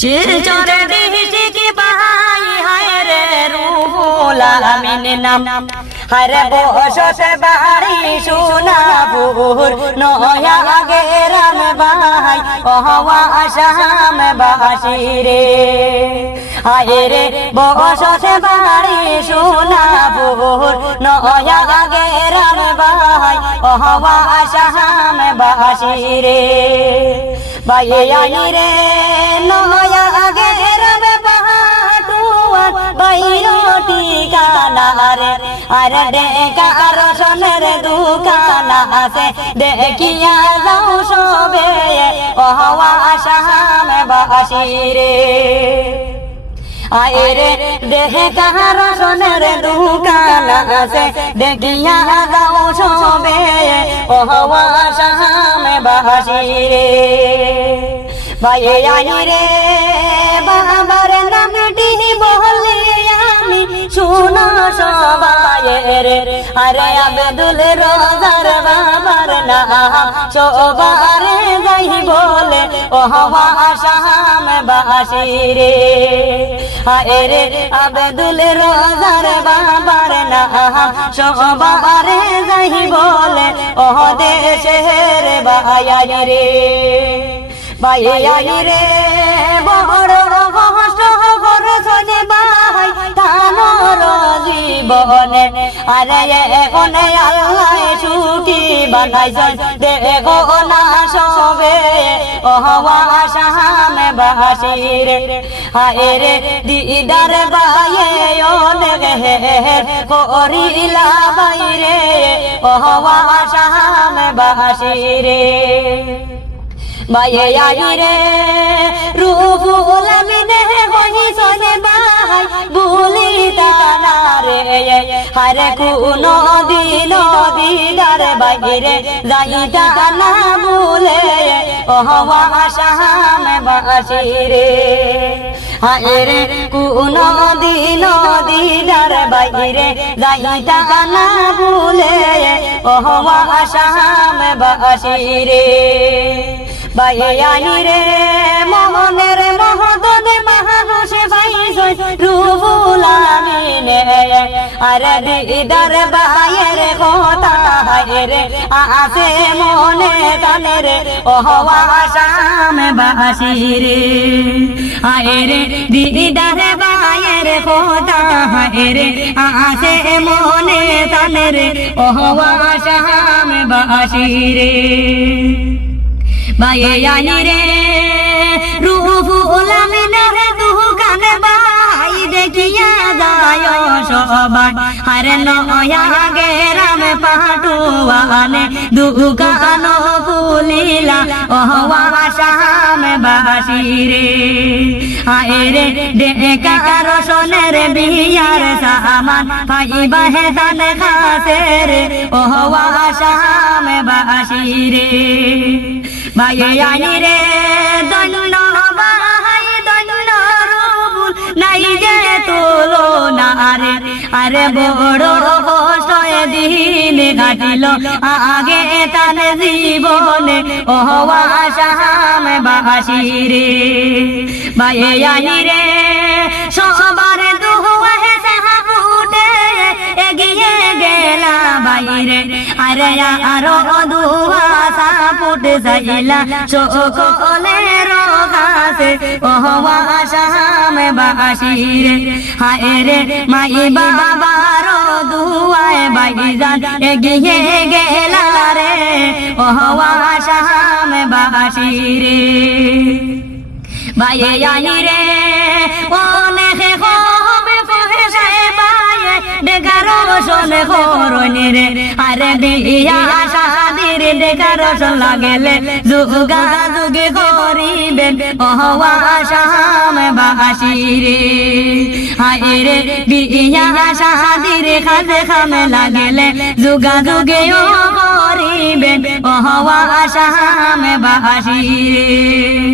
শিলচরে district বাহাই হায় রে রুহুল আমিন নাম হায় রে বসতে বাড়ি সোনাপুর নয়া গেরাম বাহাই ওহওয়া আসাম বাসি রে হায় রে বসতে বাড়ি সোনাপুর নয়া গেরাম বাহাই ওহওয়া আসাম বাসি রে বাইয়াই রে নয়া গেরাম বাহাটুয়ান বাইরো ঠিকানা রে আর ডেকার সোনের দোকান আছে দেখিয়া যাও সবে ওহওয়া আসাম বাসি রে আয় রে ডেকার সোনের দোকান আছে দেখিয়া যাও সবে ওহওয়া আসাম বাসি রে বাইয়াই রে বাবার নামটি বলে আমি শুনো সবাই রে আরে আব্দুল রোজার বাবার নাম সবারে যাই বলে ওহওয়া আসাম বাসি রে আয় রে আব্দুল রোজার বাবার নাম সবারে যাই বলে ওহ দেশের বাইয়াই রে বাইয়াই রে বড় কষ্ট করছনে বাই তানোর জীবনে আরে এখন আল্লাহ ছুটি বানাইছেন দেখো না সবে ওহওয়া আসাম বাসি রে হায় রে দিদার বাইয়ে অনেক হের করিলা বাইরে ওহওয়া আসাম বাসি রে বাইয়াই রে রুহুল আমিন হইছনে বাই ভুলি তারা রে হারে কোনো দিন দিদার বাইরে যাইতা না ভুলে ওহওয়া আসাম বাসি রে হায় রে কোনো দিন দিদার বাইরে যাইতা না ভুলে ওহওয়া আসাম বাসি রে বাইয়াই রে মোহনের মহদনে মানুষে পাইছে রুহুল আমিন আরে দিদার বাইয়ের কথা হায় রে আছে মনে তানে রে ওহওয়া আসাম বাসি রে হায় রে দিদার বাইয়ের কথা হায় রে আছে মনে তানে রে ওহওয়া আসাম বাসি রে বাইয়াই রে রুহুল আমিন দোকান বাই দেখিয়া যায় সবাই আরে নয়া গেরাম পাটুয়ানে দোকান খুলিলা ওহওয়া আসাম বাসি রে আয় রে ডেকার সোনের বিয়ার সামান পাইবা হে দান খাসে রে ওহওয়া আসাম বাসি রে বাইয়াই রে দন্ন বাহাই দন্ন রুহুল নাই যে তুলনা রে আরে বড় কষ্টে দিন কাটিল আগে তার জীবনে ওহওয়া আসাম বাসি রে বাইয়াই রে সবার দুয়া হে সাহাবুটে এগিয়ে গেলা বাইরে আরে আরো দুয়া সাপুট যাইলা সকলের কাছে ওহওয়া আসাম বাসি রে হায় রে মাই বাবার দুয়ায় বাইজান এগিয়ে গেলা রে ওহওয়া আসাম বাসি রে বাইয়াই রে অনেক হবে ফহেশায় বায়ে ডেকার সোনে করনি রে আরে বিয়া শাদির ডেকার সোন লাগেলে যুগা যুগে করিবেন ওহওয়া আসাম বাসি রে হায় রে বিয়া শাদির খাজে খামে লাগেলে যুগা যুগে করিবেন ওহওয়া আসাম বাসি রে।